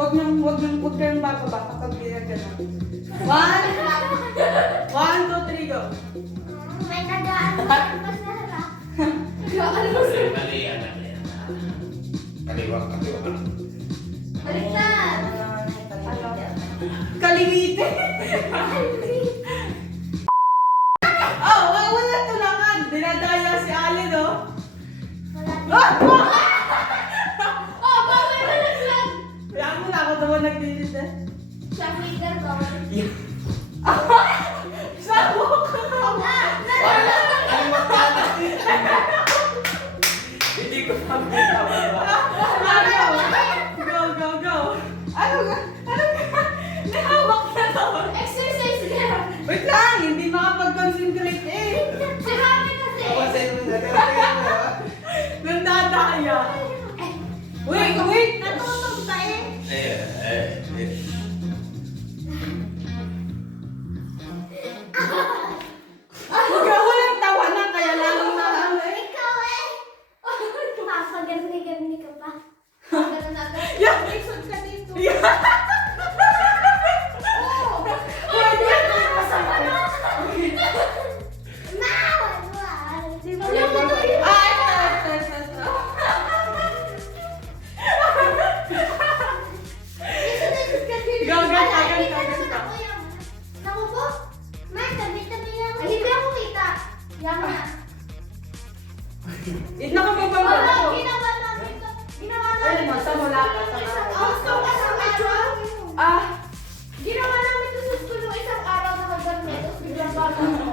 Huwag kayong bababa kapag ginagano. 1, 2, 3, go. May nagaan mo sa masarap. Mali yan. Kaliwa. Baliktad. Kaliwitin. Oh, wala tulakan. Dinadaya si Ali, no? Wala Oh, bawal na lang. Kaya mo na ako naman nagdilit eh. Siya leader, bawal. Sabok! Hindi ko makita Go! Ano ka? Nahawak na to. Exercise niya. Wait lang, hindi makapag-concentrate eh. Si Rami kasi. Nandadaya. Wait! Natutog pa eh. Walang tawa na, kaya lalong na ano eh. Ikaw eh. Papagarni-garni ka pa. Ganun na agad. Yeah. Isod ka dito. Wait yan! Di ba? Wala mo to yun. Ito. Isod ka dito. Go, go, Ala, go, hindi go, ka go, naman go. ako yan. Naku po. May tabi-tabi lang. Ay, hindi ako kita. Yan na. Nakababang ba Wala, ako? ginawa namin to. Ginawa Ay, namin to. masa wala ka sa Isang araw. oras ko kasama siya. Ah, Ginawa namin to sa school nung isang araw na kagarni. Tapos biglang bago ako.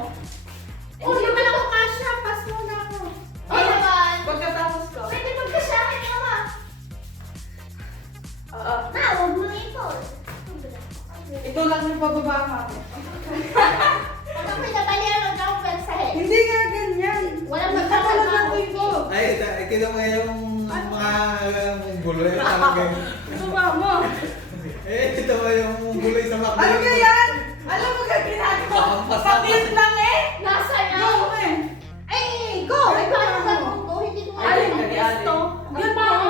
Oh, di ba ako kasya? Pas mo na ako. Ay naman. pagkatapos ko. Pwede magkasyahin naman. Na, huwag mo na ipon. Ito lang yung pababa nga. Ano pinabalian ng jumper sa head? Hindi nga ganyan. Walang Wala magkakabago. natin ko. Ay, kita mo yung mga guloy talaga. Ito ba mo? Ito mo yung guloy sa McDo. Ano ba yan? Alam mo ka ginagawa? Paklit lang eh. Nasa yan. Go eh. Ay, go! Ay, paano ka go? Hindi ko Alin alam. ka ni Alin? Yun pa ako.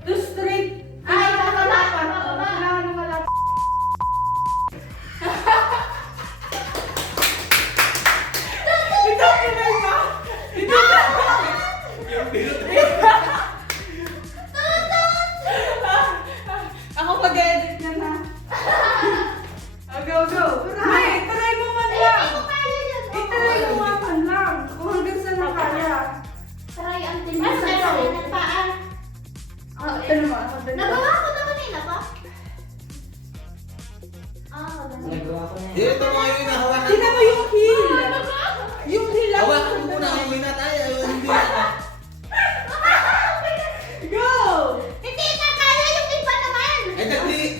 To straight. Ay, nakalapan. nakalapan. Kailangan ng malapit. Ito, pinay ka. Ito. Ako mag-edit na na. Go. Ay, try mo man Ay, lang. hindi ko kaya yan. Try mo man lang. Kung hanggang saan na kaya. Try ang tinis. Ano meron? Nagpaan. Ito naman. Nagawa ko na kanina pa. Nagawa ko na. Ito mo yung nahawakan. Tingnan mo yung heel. Yung heel lang. Hawakan mo muna. Hindi na tayo. Hindi na. Go! Hindi na kaya yung iba naman. Ay,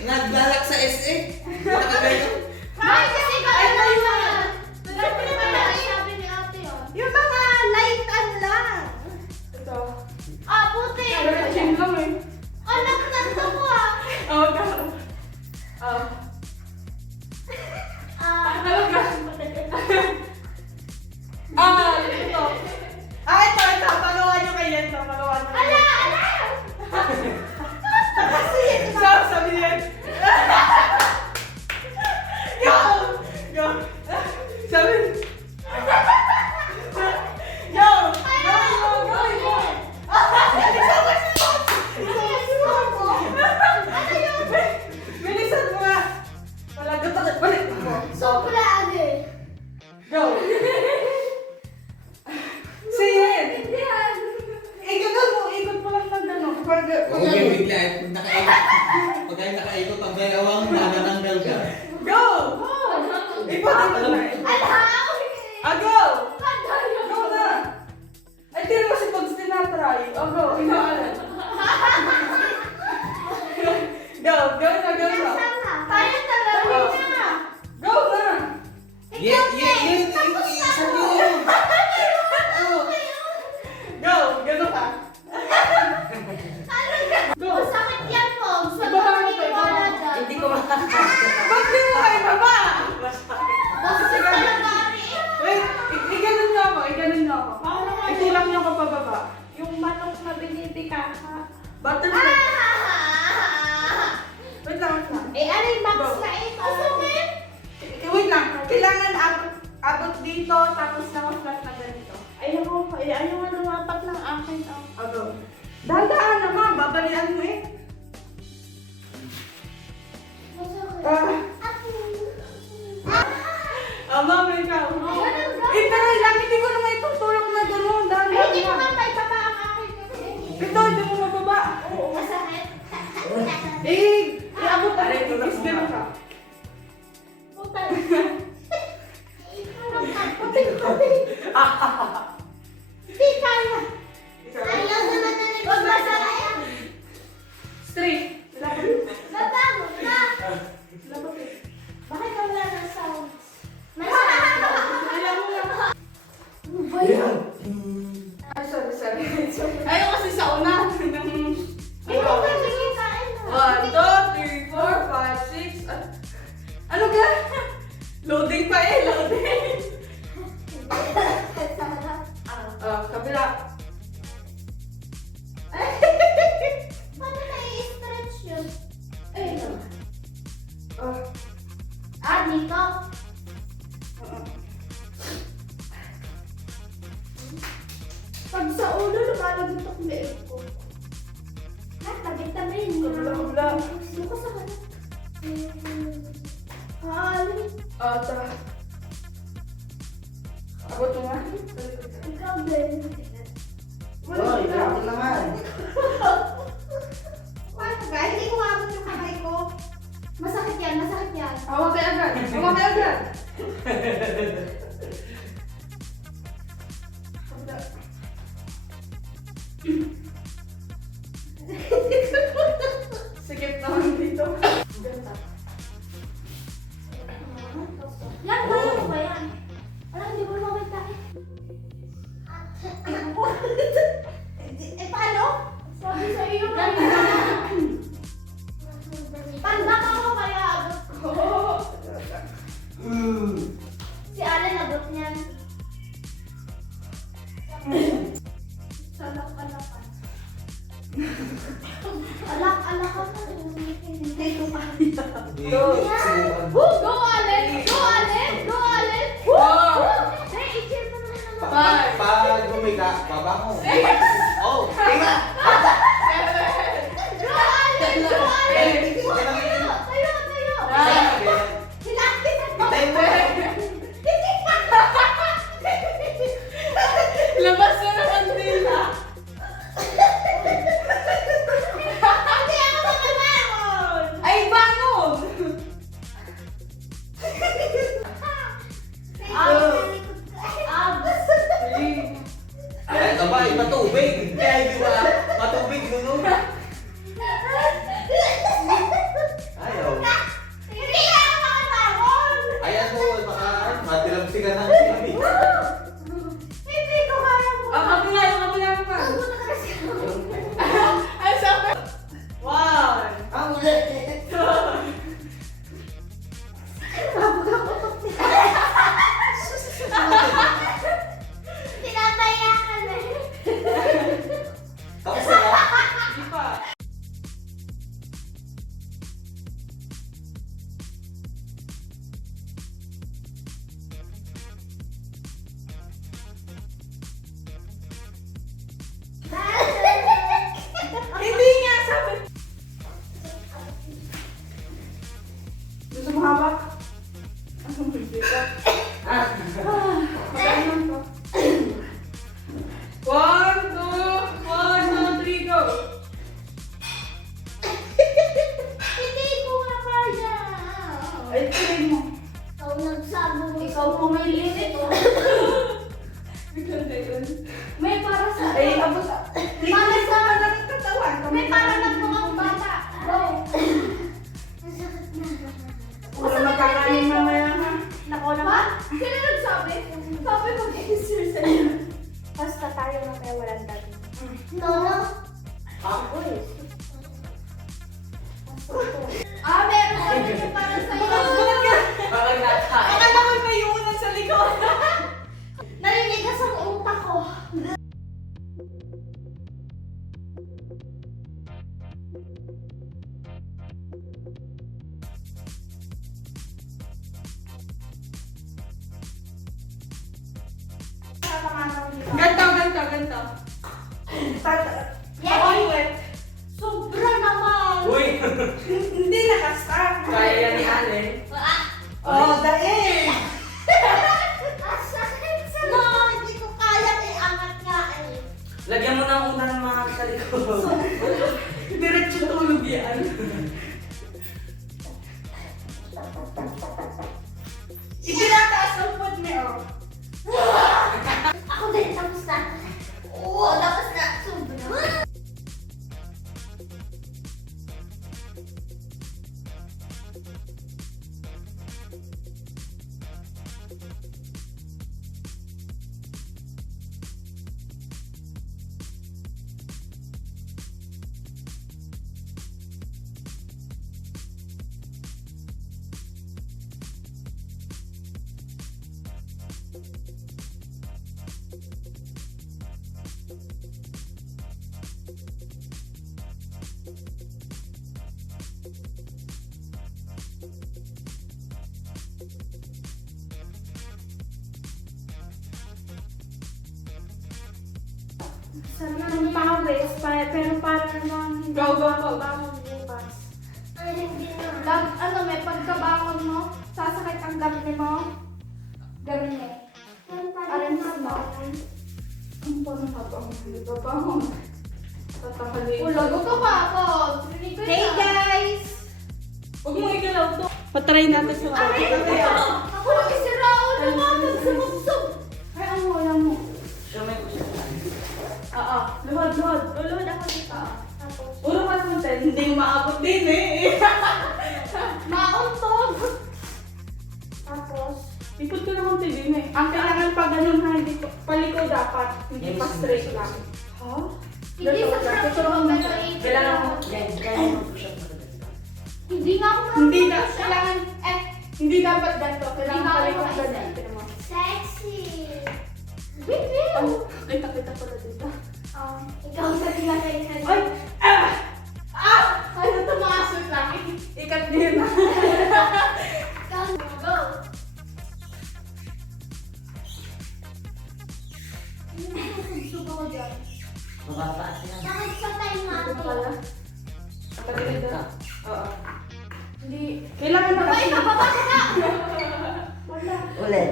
naglalak sa SA. Kita ka ganyan. Ay, kasi ba Ay, naman ayun. na. Sabi ni Mama, sabi ni ate yun. Yung mga lightan lang. Ito. Ah, puti. Stretching lang eh. Oh, nagtanto mo ah. Oh, go. Oh. Ah, Talaga. Ito. Ito. Pagawa nyo kayo ito. Pagawa nyo. ala! Kasi sabihin. Go. Sabi. Go. Bilisan mo nga. Balik mo. Sobra ade. Go. Sige. Hindi yan. Ikot mo lang ng gano'n. Okay, bigla. Pag ay nakaikot ang dalawang, nanananggal ka. Go! Ikot na. Ala! Go! Kadayo. Go na! Ay, tira mo si Pogs tinatry. Go. Ikaw alam. Go na. Tayo talaga niya. Go na! Yun. Isang yun. Go! Gano'n ka. Go! Masakit yan po. Sa Ibaba mga mo to, naniniwala ibaba mo. dyan. Hindi ko makakasya. Ba't di mo kayo baba? Basta talaga ari. Wait, iganon na ako. Itulak niyo ako pababa. Yung manok na binibika ka. Butterfly. Bukas sa kanan. Alin? Tara. Ako ito nga. Ikaw din. Hoy, grabe naman. Paano ba? Hindi ko abot yung kamay ko. Masakit yan, masakit yan. Hawak kayo agad. Hawak kayo agad. Sikip naman dito. Ganda. Yan, paano ba yan? Alam, hindi mo makita eh. Paano? Sabi sa iyo. Pandak ako kaya abot ko. Si Allen abot niyan. Salak-alakan. Alak-alakan na. Hindi ko kaya. Go! Go, Allen! Go, Allen! Go, Allen! Four. Hey, i-cheer mo naman ang mga. Five. Pag bumika, babango. Oh, tingnan! Go, Allen! Go, Allen! Tingnan mo yun. Tayo, tayo! Nine. Hilaktisan mo! Tayo mo. Hindi pa! Labas na naman nila. Hindi ako makabangon! Ay, bangon! Abs! Three. Ay, ito ba? Matubig. Kaya hindi ba? Matubig, lunod. Ayaw. Hindi ako makabangon! Ayan mo, baka matilamsigan ng sinabi. Hindi ko kaya po. Kabila yung kabila pa. Pagod na kasi ako. Ay, sabi. One. Ang ulit. Tinataya ka na eh. Tapos na. Hindi pa. Hindi nga, sabi. Gusto mo hawak? Ano mo dito? Magkano to? One, two, 3, go! Hindi ko nga kaya. Ay, try mo. Ikaw nagsabi mo. Ikaw pumili nito. May para sa... Ay, abot. Para sa... Ang katawan. May para na po ang bata. Go. Wala magkakanin mamaya ha. Nako naman. Sino nagsabi? Sabi ko mag-answer sa'yo. Basta tayo na kaya walang dati. No. Ako eh. Meron kami yung para sa'yo. Parang nakain. Akala ko may unan sa likod. Naliligas ang utak ko. Ganto. Yes. Ako wet. Sobra naman. Uy! Hindi nakastak. Kaya yan ni Allen. Oh, daig. Asakit sa no, hindi ko kaya iangat nga eh. Lagyan mo ng unang mga sa likod. Diretso tulog yan. Itinataas ang foot me, oh. Ako din, tapos na. Oo, tapos na. Sobra. Sana naman pawis, pero para namang hindi Go, go, ako go. bangon bukas. sasakit ang garne mo. Garne. Arams mo. Ang parang habang dito pa ako. Tatakaliin. Ulago ka pa ako. Hey guys! Huwag mo igalaw to. Patry natin sa mga. Ako lagi si Raul naman. Sumubsog. Ay, ang wala mo. Siya may gusto ka. Oo. Luhod, luhod. Luluhod ako dito. Tapos, Puro ka naman tayo. Hindi maabot din eh. mauntog. Tapos, Ipot ko naman tayo din eh. Ang kailangan pa ganun ha. Hindi paliko dapat. Hindi pa straight lang. Ha? hindi sa front ko pero Kailangan mo, kailangan mo push up ka. Hindi nga ako Hindi na. Kailangan, hindi dapat ganito. Kailangan Hindi na ako paliko makaisa. ganun. Tignan mo. Sexy. Bibiw. Kita pala dito. Ikaw sa tinatay ka. Ay! Ano ito mga suit lang? Ikat din. Go. Sumubsog ako dyan. Mababa siya. Bakit sa time Ito natin? pala. Kapatid ito. Oo. Hindi. Kailangan Baba makasi. ka, baba ka na! Wala. Ulit.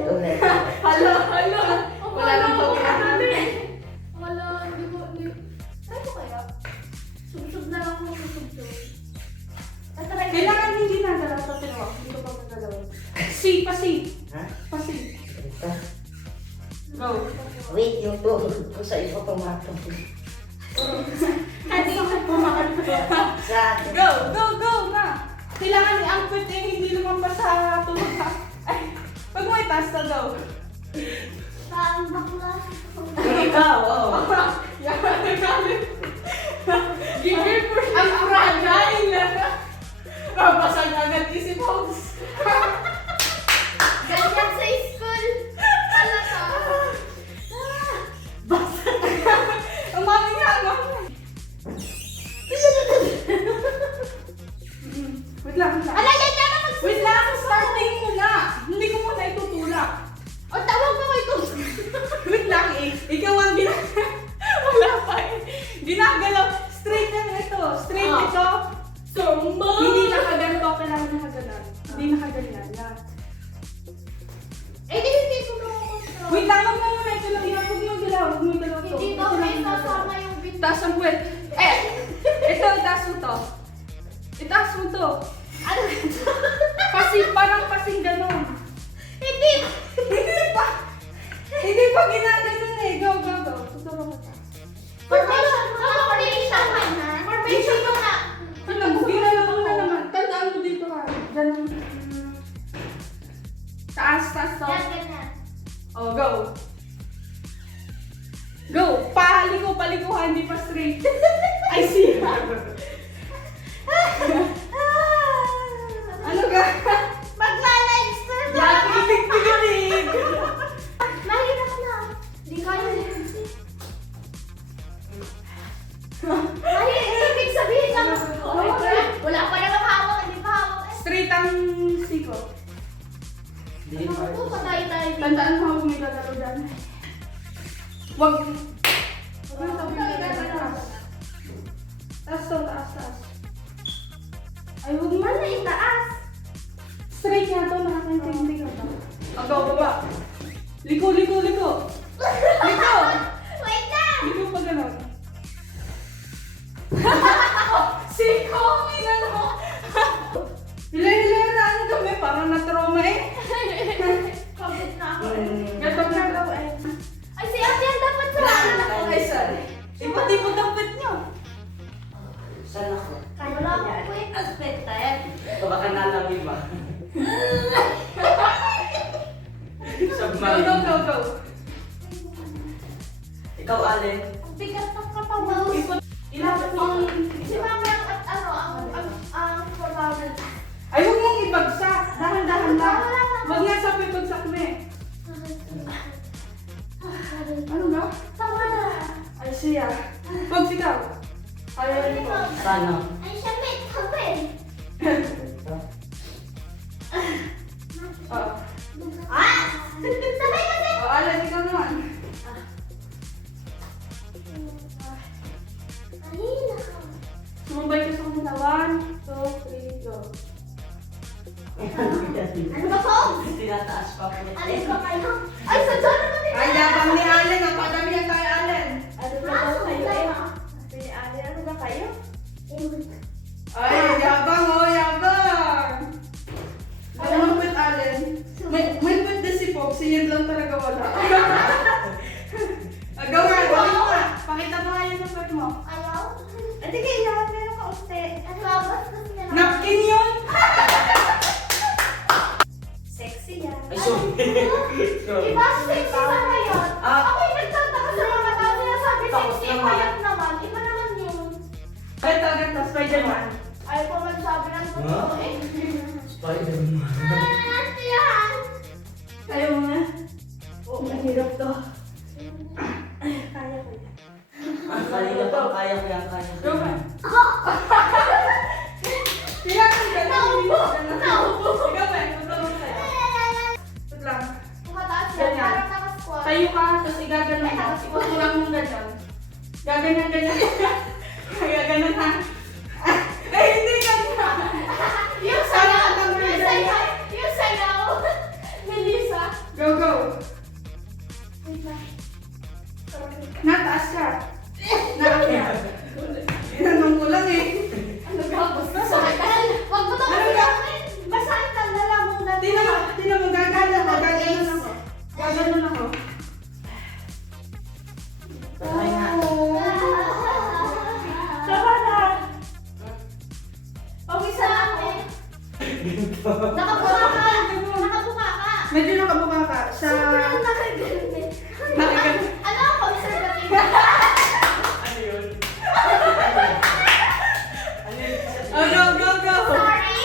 Halo, halo. Wala nang pagkakatabi. Wala, hindi ko, try ko kaya? Subsub na lang ako subsub. Tatry ko. Kailangan hindi nagalaw sa tinuwa. Hindi ko pa magalaw. Pasi. Ha? Pasi. Ito. Go. Wait, yung tuhod ko sa iyo pumatong. Hindi ko pumakalito. Sa Go, go, go na. Kailangan i-angkot eh. Hindi lumampas sa tulog ha. Ay, pag mo itaas na go. Saan bakla? ikaw, oo. Yan, galit. Give her for ang fragile. Mabasag agad isip house. Ganyan sa school. Talaga. Ang mami nga, ano? Wait lang, wait lang. Ala, yan na naman. Wait lang, starting muna. Hindi ko muna itutulak. O, tawag mo ko ito. Wait lang eh. Ikaw ang wala pa eh. Ginagalaw. Straight lang ito. Straight ito. Hindi nakaganto. Kailangan nakaganan. Hindi nakaganyan. Yan. Eh, hindi ko control. Wait lang, huwag mo muna ito lang. Yan, huwag mo galaw. Huwag mo galaw to. Hindi Ito daw lang may yung galaw. sasama yung bit. Taas ang puwet. Ito, itaas mo to. Itaas mo to. Ano? Parang kasing ganon. Hindi. Hindi pa ginaganon eh. Go, go, go. Tuturo ko ta. Formation mo na. Formation mo na. Formation mo na. Tingnan mo, ginalaw mo na naman. Tandaan mo dito ha. Ganon. Taas, taas to. Yan, ganyan. Oh, go. Go. Paliko ha. Hindi pa straight. I see. Ano ka? Magla-lifester na. Yan, tigilig. Mahirap na. Hindi kaya yun. Mahirap. Ibig sabihin lang. Wala pa naman hawak. Hindi pa hawak. Straight ang siko. Hindi pa. Ito, patay tayo. Tandaan mo kung may gagalaw dyan. Wag. Wag mo sabihin na gagalaw. Taas to, taas, taas. Ay, huwag mo na itaas. Straight nga to, nakakaintindi ka to. Agaw, baba. Liko, liko, liko. Liko. Wait lang. Liko pa gano'n. Siko, minano. Hila-hila na ang dami, parang na-trauma eh. Pagod na ako. Gatong na daw eh. Ay, si Ate yan dapat sa akin ako. Ay, sorry. Ipot-ipot ang pet nyo. Saan ako? Wala akong quick. Ito baka nalami ba? Go, Submarine. go, go, go. Ikaw, Allen. Ang bigat ng katawan. Ipot. Ilapit mo ang... Si Mama at ano, ang formal. Ay, huwag mong ibagsak. Dahan-dahan lang. Huwag nga sa pipagsak mo eh. Ano ba? Tama na. Ay, siya. Huwag sigaw. Ayaw mo. Sana. Ay, siya may tabi. Ito. Oo. Ah! Sabay kasi. Oo, alam, ikaw naman. Kanina. Sumabay ka sa kanila. 1, 2, 3, go. Ano ba to? Tinataas pa po. Alis ba kayo? Ay, sadya naman din. Ay, yabang ni Allen. Napadamihan tayo, Allen. Ano ba daw kayo eh? Sabi ni Allen, ano ba kayo? Ay, yabang oh, yabang. Alam mo with Allen. May with the si Foxy, yun lang talaga wala. Gawin mo nga. Pakita mo nga yung support mo. Ayaw? At sige, lahat meron ka uste. Tapos, kasi na. Napkin yun! Sexy yan. Ay, sorry. Sorry. Iba sexy na ngayon. Ah. Ako yung nagtataka sa mga tao nila sabi Tapos sexy, naman. payat naman. Iba naman yun. Ganto, Spider-Man. Ayaw pa man sabi ng totoo eh. Spider-Man. Yan! Ayaw mo nga? Oo, mahirap to. Kaya ko yan. Kanina pa, kaya ko yan, kaya ko Go yan. ba? Kaya kung gano'n. Naubo! Naubo! Ikaw ba? Tutulong sa'yo. Wait lang. Tumataas yan, Ganyan. parang nakasquat. Tayo ka, tapos igaganon mo. Ipatulang mong ganyan. Gaganyan, ganyan. Gaganon ha. Eh, hindi ganyan. Yung sayaw! Yung sayaw! Yung sayaw! Melissa! Go, go. Wait lang. Nataas ka. Naakyat. Inanong ko lang eh. Ano ka? Basahan! Wag mo daw Ano ka? basahan ka na lang mong dati. Tinan mo, gaganon ako. Gaganon ako. Gaganon ako. Try nga. Tama na. Okay sa ako. Nakabuka ka! Nakabuka ka! Medyo nakabuka ka. Sa... Sobrang nakagalit. Nakagalit. Ano ang conservative? Ano yun? Ano yun? Oh, go, go, go. Sorry!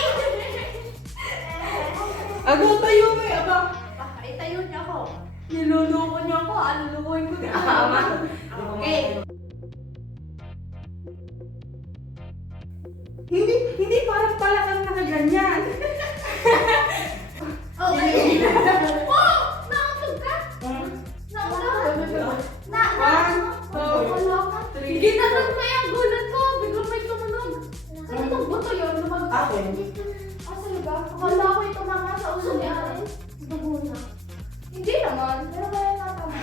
Ako, tayo mo eh. Aba. Itayo niyo ako. Niluluko niyo ako. Alulukoy ko din. Tama. Okay. Hindi parang pala kang nakaganyan. Okay. Oh! Nautog ka? Nautog? One, two, three. Ginanon mo yung gulat ko. Biglang may tumunog. Ano itong buto yun? Lumag- Akin. Ah, sa'yo ba? Akala ko ito mga sa uso ni Ate. Dugo na. Hindi naman. Pero kaya natama.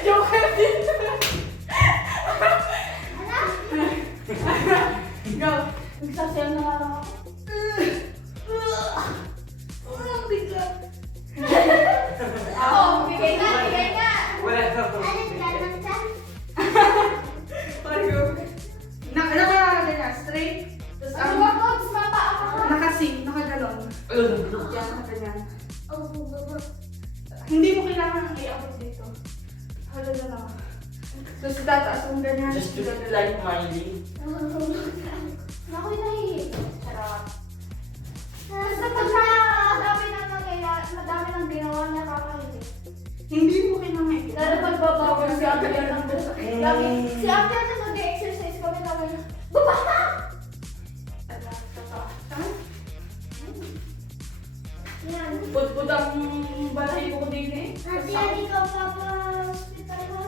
Joker din. Go. Nagsasayaw na nga lang ako. Ang bigat. Oo, bigay nga, bigay nga. Wala na po. Pargo. Nakaganyan. Straight. Tapos Ano ang ba ko? Tapos mapaa ka. nakasing. Nakaganon. Ayun. Yan, nakaganyan. Hindi mo kailangan i-abot dito. Hala na lang. Tapos tataas mong ganyan. Just do it like Miley. Nako'y nahihig. Charot. Basta pag madami nang nangyayari, madami nang ginawa niya kakahilig. Hindi mo kailangan i-abot. Lalo pagbabawal si Ate yan ng busa. Si Ate yan na nag-exercise kami naman. Baba ka! Yan. Pudpud ang balahibo ko din eh. Ate yan, ikaw pa hospital ha?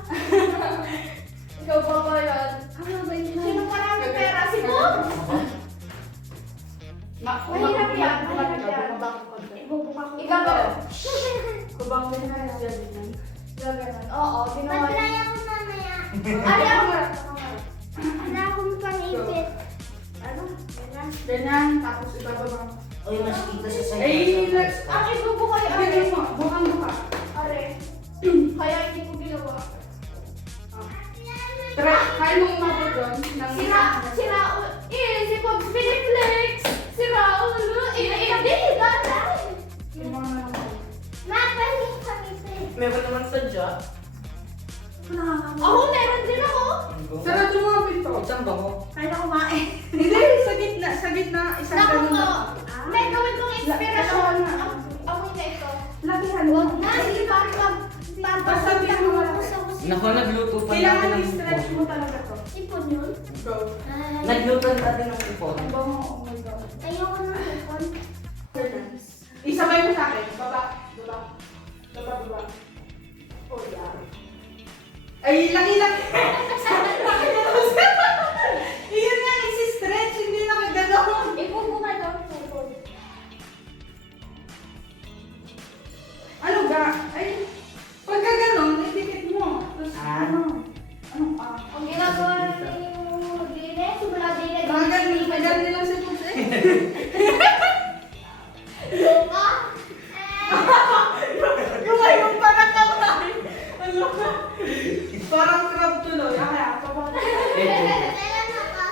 Ikaw pa ba yan? Ano ba yun? Sino maraming pera? Si Bob? Mahirap yan, mahirap yan. Ibubuka ko. Ikaw ba? Kubang ganyan na siya din. Gaganon. Oo, ginawa niya. Mag-try ako mamaya. Ay, ako. Wala akong pang-ipit. Ano? Ganyan. Ganyan, tapos ibababa mo. Uy, mas kita sa side. Eh, Ang ibubuka ay are. Ganyan mo, bukang buka. Are. Kaya hindi ko ginawa. Try, kaya mo umabot doon. Si Raul. Si Pops Piniflex. Si Raul. Hindi, dati. Yung mga naman. Ma, pwede yung pang-ipit. Meron naman sadya. Ako, meron din ako. Sarado mo ang pinto. Isang bango. Kaya kumain. Hindi, sa gitna, isang Naku ganun po. na. May gawin kong inspirasyon. La- Ako na ito. Lakihan mo. Huwag na, hindi parang Basta sabihin mo wala. Naku, nagluto pa Kailangan natin ng i-stretch ipon. mo talaga to. Ipon yun. Go. Nagluto natin ng ipon. Ang bango, oh my God. Ayoko ng ipon. Isabay mo sa akin. Baba. Baba. Baba, baba. Oh, yeah. Ay, laki-laki. Laki na lang. Iyon nga, isi-stretch, hindi nakagano'n. Ipon mo nga Luka? Yung ayun parang kamay. Ano ka? Parang crab tuloy. Kaya, papakita. Kailan na ka?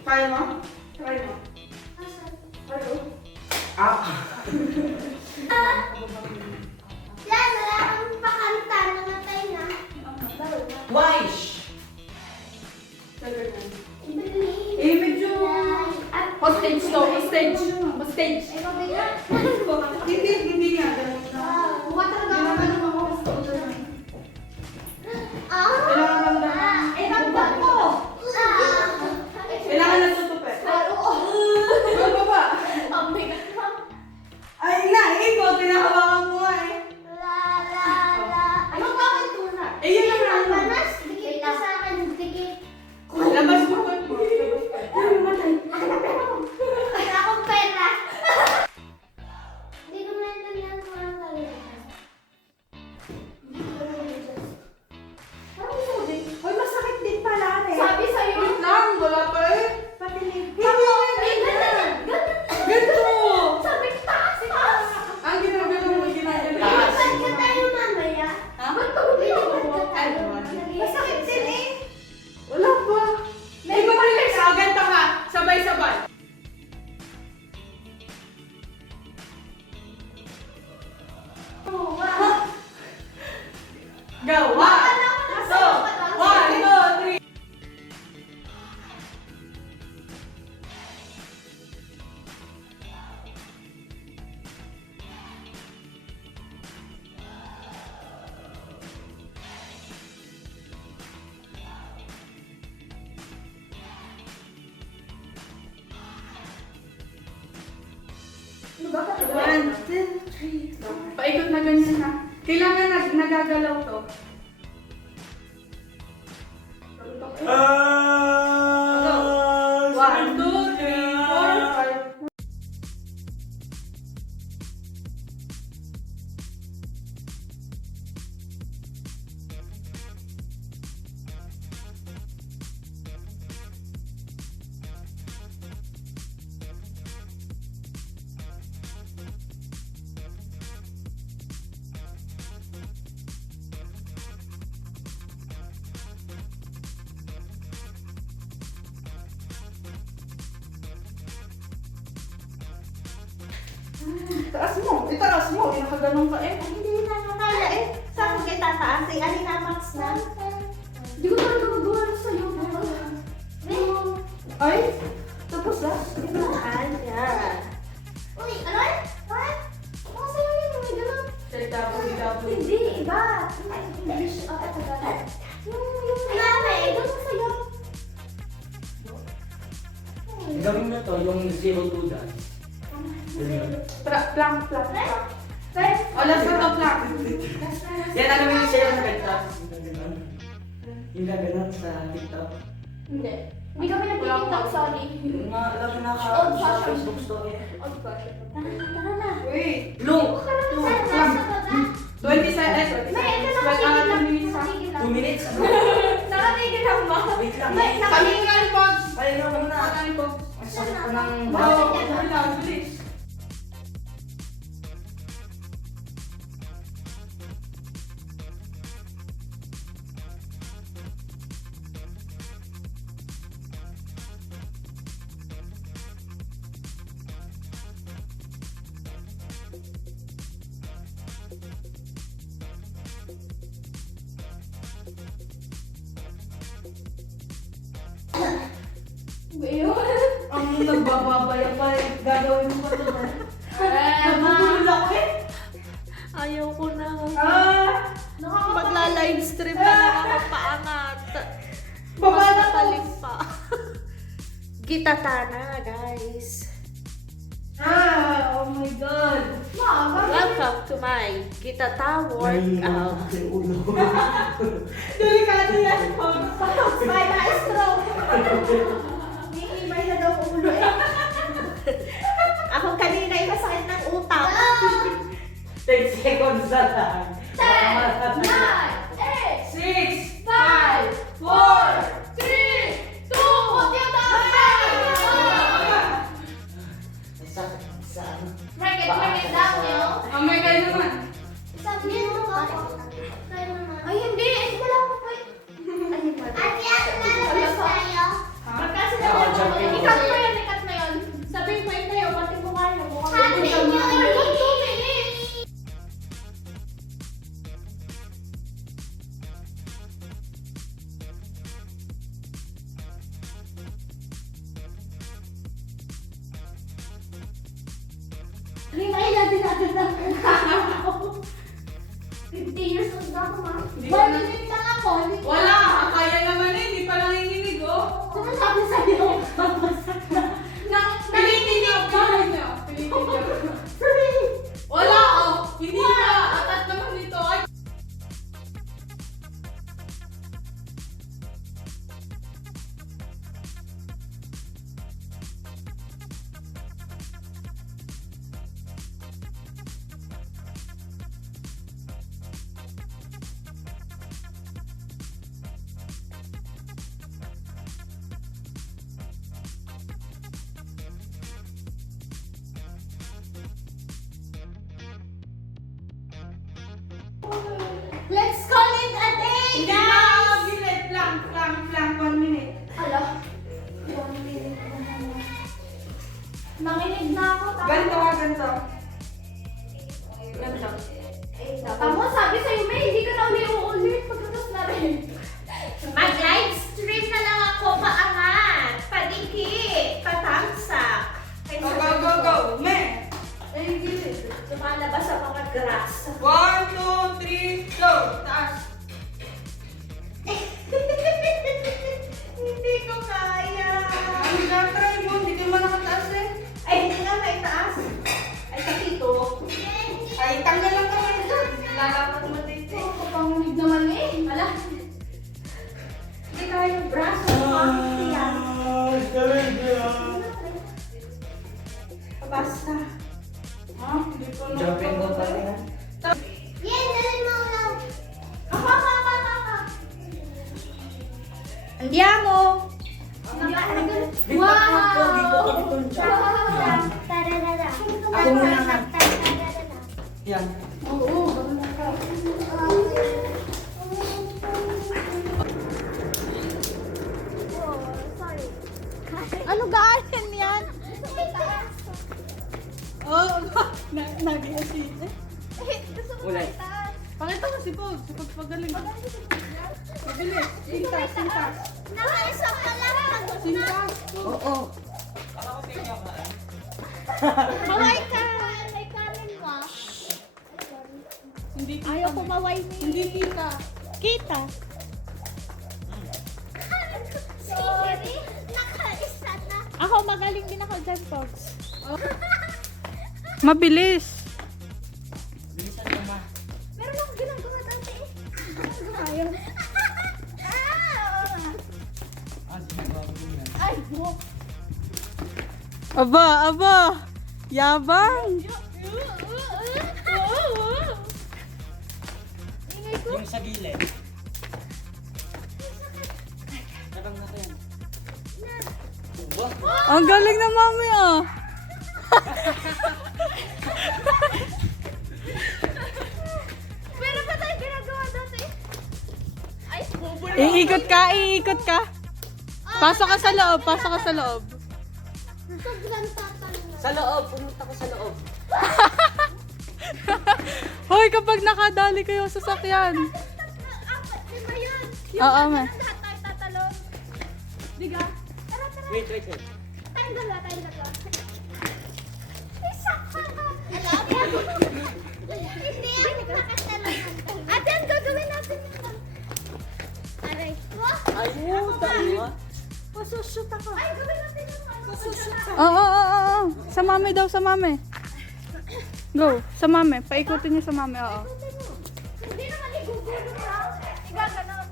Kaya mo? Try mo. Asan? Ano? Ah! Yan, wala kang pakanta. Namatay na. Wise! Sabi mo. Believe. Eh, medyo... Hostage to, hostage. Hostage. Ay, mabigat. Hindi nga. Ganun na. Mukha talaga ako ano mga hostage. Kailangan bang dahan? Eh, nagbat ko. Kailangan lang tutupet. Oo. Ano ba? Ang bigat mo. Ay, ikaw, tinahawakan mo nga eh. La, la, la. Ano bakit ko na? Eh, yun lang ano. Panas, dikit ka sa akin. Dikit. Labas mo ko. Labas ko. Ay, matay. Wala akong pera. Hindi ko maintindihan kung ano talaga. Hoy, masakit din pala eh. Sabi sa'yo. Wait lang, wala pa eh. Patinig. Ganito. Sabi taas, taas. Ang ginagawa mo, ginagawa. Lilipad ka tayo mamaya. Ha? Ba't pag Lilipad ka tayo. Masakit din eh. Wala pa. May babalik ka. Ganito ka. Sabay-sabay. Go. One, two, one, two, three. One, two, three, four. Paikot na ganyan na. Kailangan nagagalaw to. One, two, three, four, five. Taas mo. Itaas mo. Nakaganon ka eh. Hindi na nakala eh. Saan ko kita taas? Eh, alin na max na? Hindi ko talaga magawa sa'yo. Ay, tapos na. Ayan. Uy, ano? What? Ano sa'yo yun? May ganun. W. Hindi, iba. English. Tagalog. Yung nanay, ganun sa'yo. Gawin mo to, yung 0 to dance. Plank. O, last na to, plank. Yan ang gawin sa'yo na TikTok. Yung gaganon sa TikTok. Hindi. Hindi kami nag-tiktok, sorry. Yung mga lagi na Old sa fashion. Facebook story. Old fashion. Tara na. Wait. Lunk! Saan nasa baba? 20 seconds. May ito nakatigil lang. Nakatigil lang. 2 minutes? Ano? Nakatigil lang ba? Wait lang. May Kami nga yung pause. Ay, no, muna. Kami po. Ang sakit ko ng Oo, back. wala. Bilis. Ang nagbababaya pa eh. Gagawin mo pa ito ba? Nabubulol ako eh. Ayoko na. Ah! Magla-live stream na nakakapaangat. Baba na po. Matalim pa. Gitatana, guys. Ah! Oh my God. Welcome to my Gitata workout. Delikado yan po. May maestro. May na daw ulo eh. Ako kanina ay masakit ng utak. 10 seconds na lang. 10, 9, 8, 6, 5, 4, 3, 2, 1, jumping rope. Ikat mo yan, ikat mo yan. Sabihin mo yun kayo, pati mo kayo. Ate, yun. 2 minutes. Limay natin natin na. 50 years old na ako, ma. Hindi One na- minute lang ako. Hindi ko- Wala, kaya naman eh, hindi pa nanginginig oh. Sinasabi sa'yo. Pilitin niyo, pilitin niyo. Pilitin niyo. Sabi. Wala oh, hindi na. Atat naman dito. Ay, Let's call it a day, hindi na. guys. Bilet, plank, 1 minute. Alo. 1 minute na naman. Nanginig na ako. Ganto ka, ganto. Ganto. Tama, sabi sa'yo, May, hindi ka na uli-ulit. Pagkakas na rin. Mag-live stream na lang ako paangat, padikit, patamsak. Go, go, go, go. Me. Ay, gilid. Lumalabas ang mga grass. 1, 2, 3, go. Taas. Hindi ko kaya. Ang try mo, hindi ka man nakataas eh. Ay, hindi nga may taas. Ay, sakito. Ay, tanggal lang ka rin dyan. Lalapat mo dito. Kapangunig naman eh. Wala. Hindi kaya yung braso. Yan. Basta. Ha? Hindi ko na. Jumping rope pa rin, ha? Yan, dalhin mo lang. Ako. Andiamo. Dito ako, dito ako, dito siya. Yan. Tararara. Ako muna nga. Tararara. Yan. Oh, sorry. Ano gaanin yan? Oh, nag-iasik. Gusto ko Ulay. taas. Pakita mo si Pog. Si Pog pagaling. Mabilis. Sintas, sintas. Nakaisa ka lang. Sintas. Oo. Maway ka. May kanin mo. Hindi kita. Ayaw ko maway ni. Hindi kita. Kita. Sorry. Nakaisa na. Ako magaling din ako dyan, Pogs. Mabilis. Bilisan mo, ma. Meron akong ginagawa dati. Ayaw. Ah, ginagawa ko din yan. Ay, buhok. Aba, aba. Yabang. Ingay ko. Yung sa gilid. Tarang na ko yan. Wow. Ang galing na mami ah. Meron pa tayong ginagawa dati. Ay, Iikot ka, iikot ka. Pasok ka sa loob, pasok ka sa loob. sobrang tatanong. Sa loob, pumunta ko sa loob. Hoy, kapag nakadali kayo sa sasakyan. Apat, 5 yun. Oo, ma. Lahat tayo tatalon. Diga? Tara, tara. Wait. Tayong dalawa, tayong dalawa. Isa ka. Alam? Hindi ako makatalon. Ate, ang gagawin natin yun. Aray. Ayaw, dalawa. Masushoot ako. Ay, gawin natin yung ano. Oo, oo, oo. Sa mami daw, sa mami. Go, sa mami. Paikutin niyo sa mami, oo. Hindi naman igugulo na. Diga, ganon.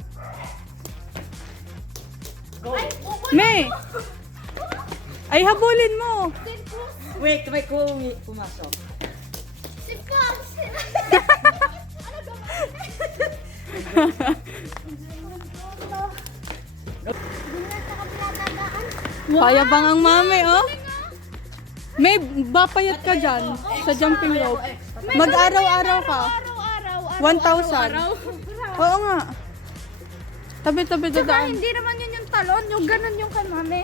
Ay, May! Ay, habulin mo. Wait, may pumasok. si Fox. Ano gawin? Kaya bang ang mami, oh? May bapayat ka dyan sa jumping rope. Mag-araw-araw ka. Araw-araw. 1,000. Oo nga. Tabi-tabi Tsaka dadaan. hindi naman yun yung talon, yung ganun yung kay mami.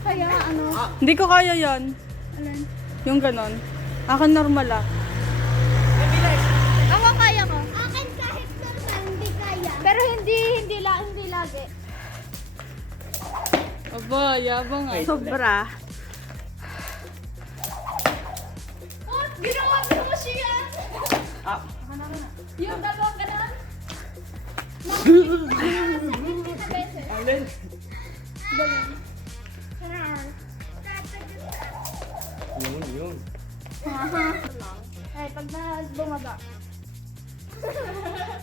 Kaya ano? Hindi ko kaya yan. Alin? Yung ganon. Akin normal ah. Ako kaya ko. Akin kahit normal, hindi kaya. Pero hindi lagi. Aba, yabang ah. Sobra. Oh, ginawa mo siya. Ah. Yung dalawang ganon. Alin? Yun. Ay, pag bumaba.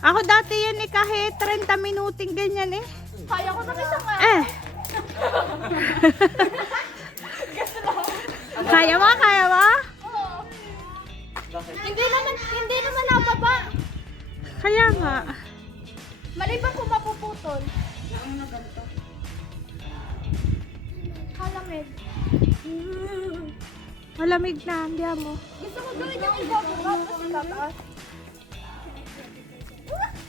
Ako dati yan eh, kahit 30 minuting ganyan eh. Kaya ko na isang Eh. Kaya mo? Kaya mo? Bakit? Hindi naman nababa. Kaya nga. Maliban kung mapuputol. Halamig. Malamig na, hindi mo. Gusto ko gawin yung ibababa tapos itataas.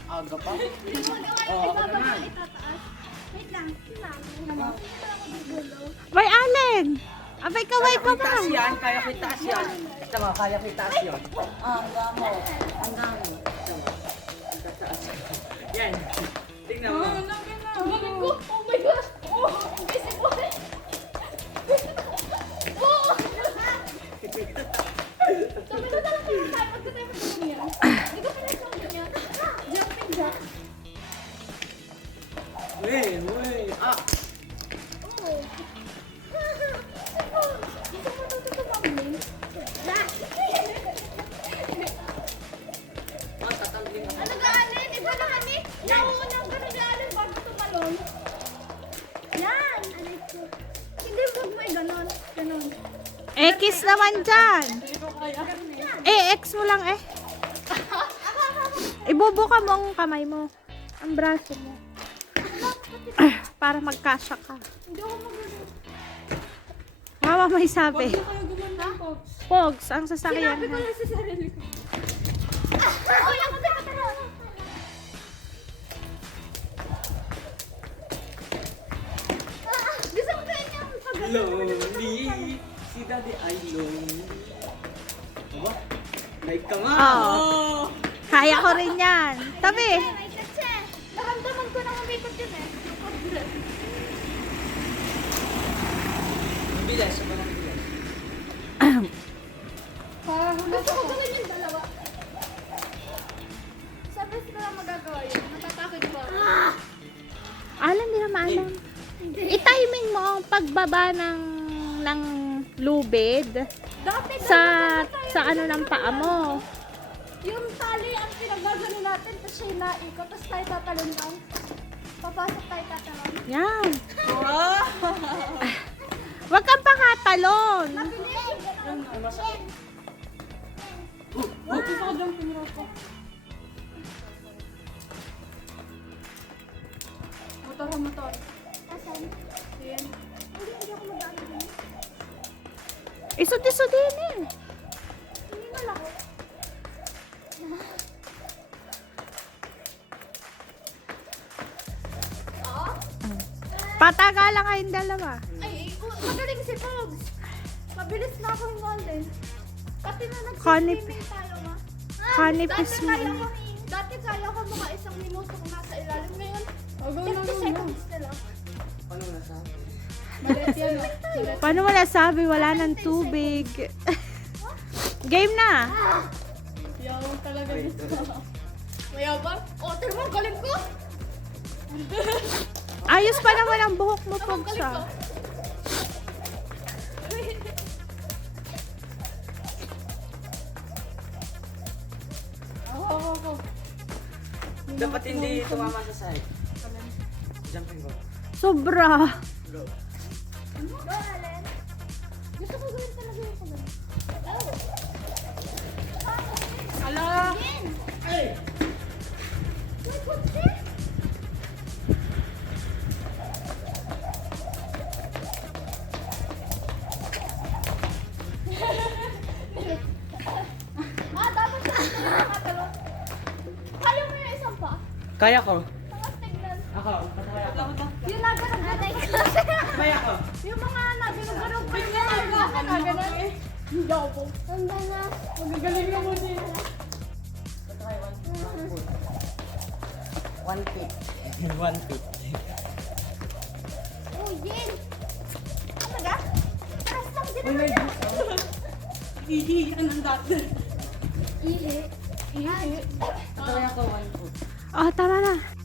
Aga pa? Gusto ko gawin yung ibababa itataas. Wait lang. Bay, Allen! Abay, kaway pa ba? Taas yan, kaya ko itaas yan. Tama, kaya ko itaas yan. Ang damo. Ang damo. Tama. Ang tataas. Yan. Tingnan mo. Tumingin ko. Oh my gosh. Oh, invisible. Oh! Sabi na lang kayo tayo. Pagkatay mo sa niya. Hindi ko pala sa niya. Jumping jack. Uy. Ah. Oh. Gusto mo tututumbling? Oh, tatanggalin ako. Ano gaanin? Iba na kami. Nauunang ka na gaanin bago tumalon. Yan. Hindi, huwag mo ganon. Ganon. X naman dyan. X mo lang eh. Ibubuka mo ang kamay mo. Ang braso mo. Para magkasya ka. Hindi ako magano. Mama may sabi. Pogs, ang sasakyan. Sinabi ko lang sa sarili ko. Oh, yan ko tara. Gusto ko gawin yung pag- Lonely. Si Daddy ay lonely. Aba? Like ka nga. Oo. Kaya ko rin yan. Tabi. May katse. Naramdaman ko na umikot yun eh. Mabilis. Aba na mabilis. Gusto ko gawin yung dalawa. Sabi ko lang magagawa yun. Natatakot ko. Alam, di na maalam. I-timing mo ang pagbaba ng lubid Dati sa ano ng paa mo. yung tali ang pinagagano natin, tapos siya yung naikot, tapos tayo tatalon lang. Papasok tayo tatalon. Yan. Huwag kang pakatalon. Mabilis! Ay, masakit. Gusto ko dyan pinirot ko. Motor. Asan? Ayan. Hindi ako mag-ano din. Isod-isod din eh. Hindi na lang. Patagalan kayong dalawa. Ay, magaling si Pogs. Mabilis na ako hingolin. Pati na Kanip. nag-swimming tayo, ma. Kanipis Dati mo. kaya ko, dati kaya ko mga isang minuto kung nasa ilalim. Ngayon, 50 seconds na lang. Paano mo nasabi? Malit yan, oh. Paano mo nasabi wala ng tubig? Game na. Yawang talaga dito. Mayabang? Oh, tira mo, ang galing ko! Ayos pa naman ang buhok mo, Ang Pogs galing ko! ah. Ako. Dapat hindi tumama sa side. Jumping go. Sobra. Go. Go, Allen. Gusto ko gawin talaga yung pagano. Ala. Ay! May kutsi? Dapat siya nakatalon. Kaya mo yung isang pa? Kaya ko. Tapos tignan. Ako. Kaya ko. Yun na, ganun. Sabay ako. Yung mga nagano-gano pa yung mga nagano eh. Yobo. Tanda na. Magagaling ka mo din. Ito kayo, 1 feet. 1 feet. Oh, Jen. Talaga? Taas lang din Uy, may Ihihiyan ang dati. Ihi. Ihi. Ito kayo ako, 1 foot. Oh, tama na.